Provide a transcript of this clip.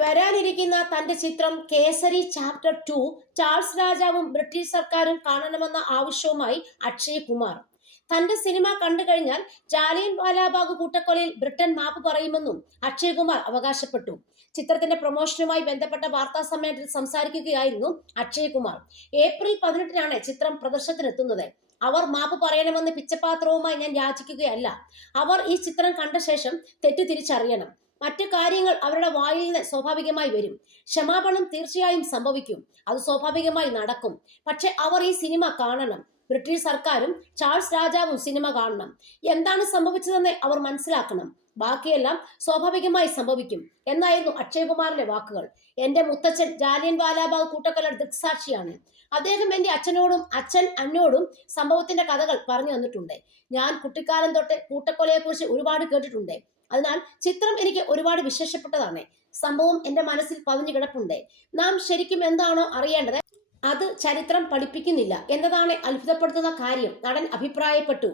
വരാനിരിക്കുന്ന തന്റെ ചിത്രം കേസരി ചാപ്റ്റർ 2 ചാൾസ് രാജാവും ബ്രിട്ടീഷ് സർക്കാരും കാണണമെന്ന ആവശ്യവുമായി അക്ഷയ് കുമാർ. തന്റെ സിനിമ കണ്ടു കഴിഞ്ഞാൽ ജാലിയൻ വാലാബാഗ് കൂട്ടക്കൊലയിൽ ബ്രിട്ടൻ മാപ്പ് പറയുമെന്നും അക്ഷയ് കുമാർ അവകാശപ്പെട്ടു. ചിത്രത്തിന്റെ പ്രൊമോഷനുമായി ബന്ധപ്പെട്ട വാർത്താ സമ്മേളനത്തിൽ സംസാരിക്കുകയായിരുന്നു അക്ഷയ് കുമാർ. ഏപ്രിൽ 18-നാണ് ചിത്രം പ്രദർശനത്തിനെത്തുന്നത്. അവർ മാപ്പ് പറയണമെന്ന് പിച്ചപാത്രവുമായി ഞാൻ യാചിക്കുകയല്ല. അവർ ഈ ചിത്രം കണ്ട ശേഷം തെറ്റ് തിരിച്ചറിയണം. മറ്റു കാര്യങ്ങൾ അവരുടെ വായിൽ നിന്ന് സ്വാഭാവികമായി വരും. ക്ഷമാപണം തീർച്ചയായും സംഭവിക്കും. അത് സ്വാഭാവികമായി നടക്കും. പക്ഷെ അവർ ഈ സിനിമ കാണണം. ബ്രിട്ടീഷ് സർക്കാരും ചാൾസ് രാജാവും സിനിമ കാണണം. എന്താണ് സംഭവിച്ചതെന്ന് അവർ മനസ്സിലാക്കണം. ബാക്കിയെല്ലാം സ്വാഭാവികമായി സംഭവിക്കും എന്നായിരുന്നു അക്ഷയ് കുമാറിന്റെ വാക്കുകൾ. എന്റെ മുത്തച്ഛൻ ജാലിയൻ വാലാബാഗ് കൂട്ടക്കൊല ദൃക്സാക്ഷിയാണ്. അദ്ദേഹം എന്റെ അച്ഛനോടും അച്ഛൻ എന്നോടും സംഭവത്തിന്റെ കഥകൾ പറഞ്ഞു തന്നിട്ടുണ്ട്. ഞാൻ കുട്ടിക്കാലം തൊട്ട് കൂട്ടക്കൊലയെക്കുറിച്ച് ഒരുപാട് കേട്ടിട്ടുണ്ട്. അതിനാൽ ചിത്രം എനിക്ക് ഒരുപാട് വിശേഷപ്പെട്ടതാണ്. സംഭവം എന്റെ മനസ്സിൽ പതിഞ്ഞു കിടപ്പുണ്ട്. നാം ശരിക്കും എന്താണോ അറിയേണ്ടത് അത് ചരിത്രം പഠിപ്പിക്കുന്നില്ല എന്നതാണ് അത്ഭുതപ്പെടുത്തുന്ന കാര്യം, നടൻ അഭിപ്രായപ്പെട്ടു.